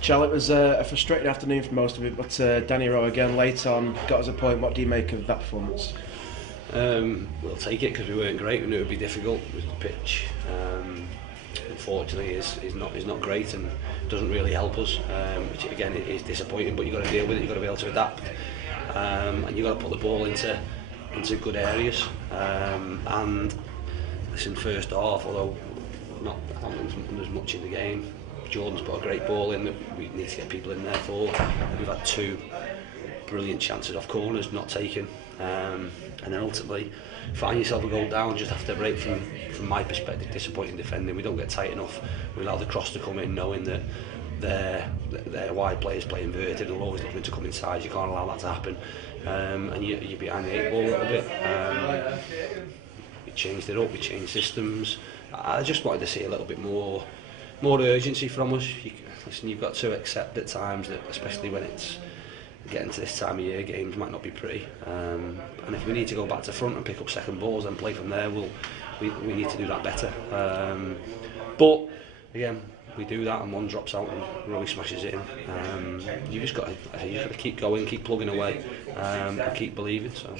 Chal, it was a frustrating afternoon for most of it, but Danny Rowe again late on got us a point. What do you make of that performance? We'll take it because we weren't great. We knew it would be difficult with the pitch. Unfortunately, is not great and doesn't really help us. Which again is disappointing, but you've got to deal with it. You've got to be able to adapt, and you've got to put the ball into good areas. And listen, first half, although I don't think there's much in the game. Jordan's put a great ball in that we need to get people in there for. We've had two brilliant chances off corners not taken, and then ultimately find yourself a goal down just after a break. From my perspective, disappointing defending. We don't get tight enough. We allow the cross to come in, knowing that their wide players play inverted and are always looking to come inside. You can't allow that to happen, and you're behind the eight ball a little bit. We changed it up. We changed systems. I just wanted to see a little bit more urgency from us. Listen, you've got to accept at times that, especially when it's getting to this time of year, games might not be pretty. And if we need to go back to front and pick up second balls and play from there, we need to do that better. But again, we do that and one drops out and Rowie smashes it in. You just got to keep going, keep plugging away, and keep believing. So.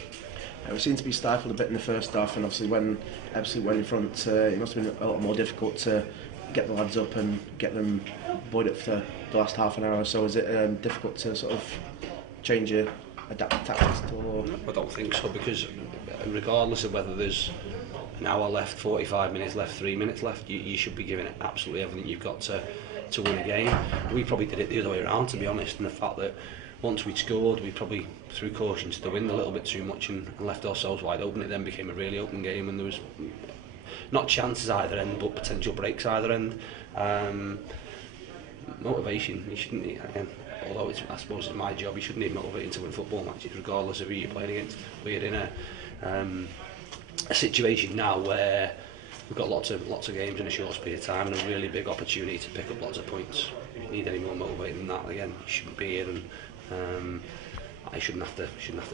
We seemed to be stifled a bit in the first half, and obviously when Ebbsfleet went in front, it must have been a lot more difficult to get the lads up and get them buoyed up for the last half an hour or so. Is it difficult to sort of change your adapt tactics at all? I don't think so, because regardless of whether there's an hour left, 45 minutes left, 3 minutes left, you should be giving it absolutely everything you've got to win a game. We probably did it the other way around, to be honest, and the fact that once we'd scored, we probably threw caution to the wind a little bit too much and left ourselves wide open. It then became a really open game, and there was not chances either end, but potential breaks either end. Motivation, you shouldn't, again, although I suppose it's my job, you shouldn't need motivating to win football matches regardless of who you're playing against. We're in a situation now where we've got lots of games in a short period of time and a really big opportunity to pick up lots of points. If you need any more motivating than that, again, you shouldn't be here, and I shouldn't have to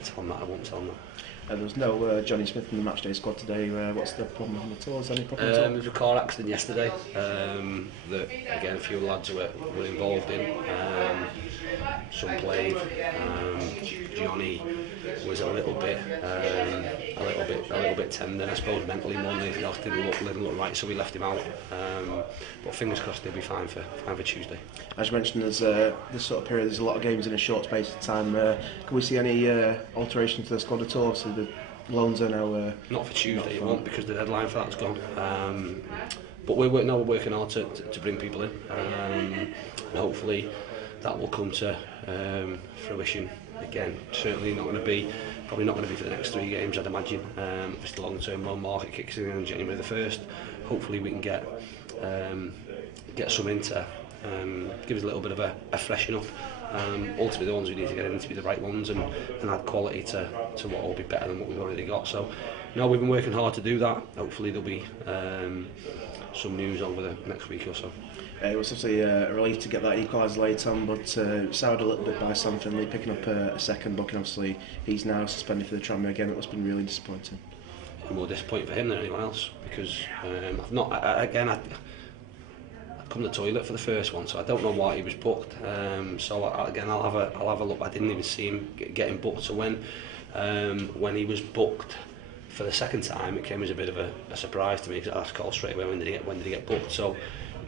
tell them that. I won't tell them that. There was no Johnny Smith in the matchday squad today. What's the problem with him at all? Is there any problem at all? There was a car accident yesterday that, again, a few lads were involved in. Some played. Johnny was a little bit tender, I suppose, mentally more than anything else. Didn't look right, so we left him out. But fingers crossed he'll be fine for Tuesday. As you mentioned, there's this sort of period. There's a lot of games in a short space of time. Can we see any alteration to the squad at all? So the loans are now not for Tuesday. It won't, because the deadline for that's gone. But we're working hard to bring people in, and hopefully that will come to fruition. Again, certainly probably not going to be for the next 3 games, I'd imagine. Obviously, the long-term loan market kicks in on January the 1st. Hopefully, we can get some in to give us a little bit of a freshen up. Ultimately, the ones we need to get in to be the right ones and add quality to what will be better than what we've already got. So, no, we've been working hard to do that. Hopefully, there'll be some news over the next week or so. It was obviously a relief to get that equaliser late on, but soured a little bit by Sam Finley picking up a second booking. Obviously, he's now suspended for the tramway again. It must have been really disappointing. More disappointing for him than anyone else, because I've not. I'd come to the toilet for the first one, so I don't know why he was booked. So I'll have a look. I didn't even see him getting booked. So when he was booked for the second time, it came as a bit of a surprise to me, because I asked Cole straight away when did he get booked. So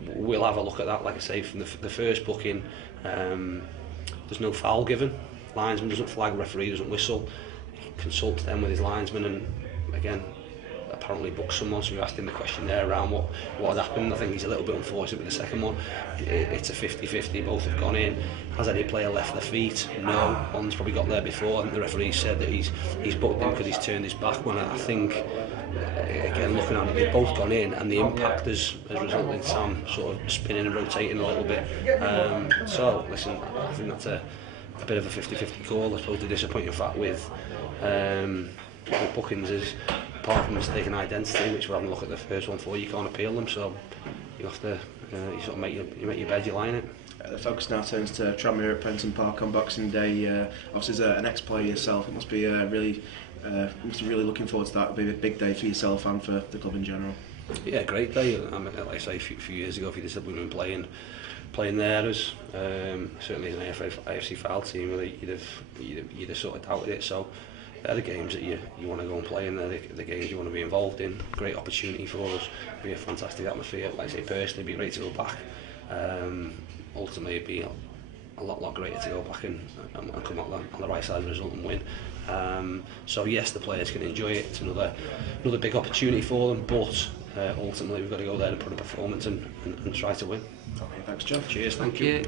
we'll have a look at that. Like I say, from the first booking, there's no foul given. Linesman doesn't flag, referee doesn't whistle. He consults them with his linesman, and again, apparently booked someone. So we asked him the question there around what had happened. I think he's a little bit unfortunate with the second one. It's a 50-50. Both have gone in. Has any player left their feet? No. One's probably got there before. I think the referee said that he's booked him because he's turned his back. When I think, again, looking at it, they've both gone in, and the impact has resulted in Sam sort of spinning and rotating a little bit. So listen, I think that's a bit of a 50-50 call. I suppose the disappointing fact with bookings is, apart from mistaken identity, which we're having a look at the first one for, you can't appeal them, so you have to you sort of make your bed, you lie in it. The focus now turns to Tranmere at Prenton Park on Boxing Day. Obviously, as an ex-player yourself, it must be really looking forward to that. It'll be a big day for yourself and for the club in general. Yeah, great day. I mean, like I say, a few years ago, if you'd said we were playing there as certainly as an AFC Fylde team, you'd have sort of doubted it. So they're the games that you want to go and play in. They're the games you want to be involved in. Great opportunity for us. Be a fantastic atmosphere. Like I say, personally, it'd be great to go back. Ultimately, it'd be a lot greater to go back and come out on the right side of the result and win. So yes, the players can enjoy it. It's another big opportunity for them, but ultimately we've got to go there and put a performance and try to win. Okay, thanks, Joe. Cheers, thank you.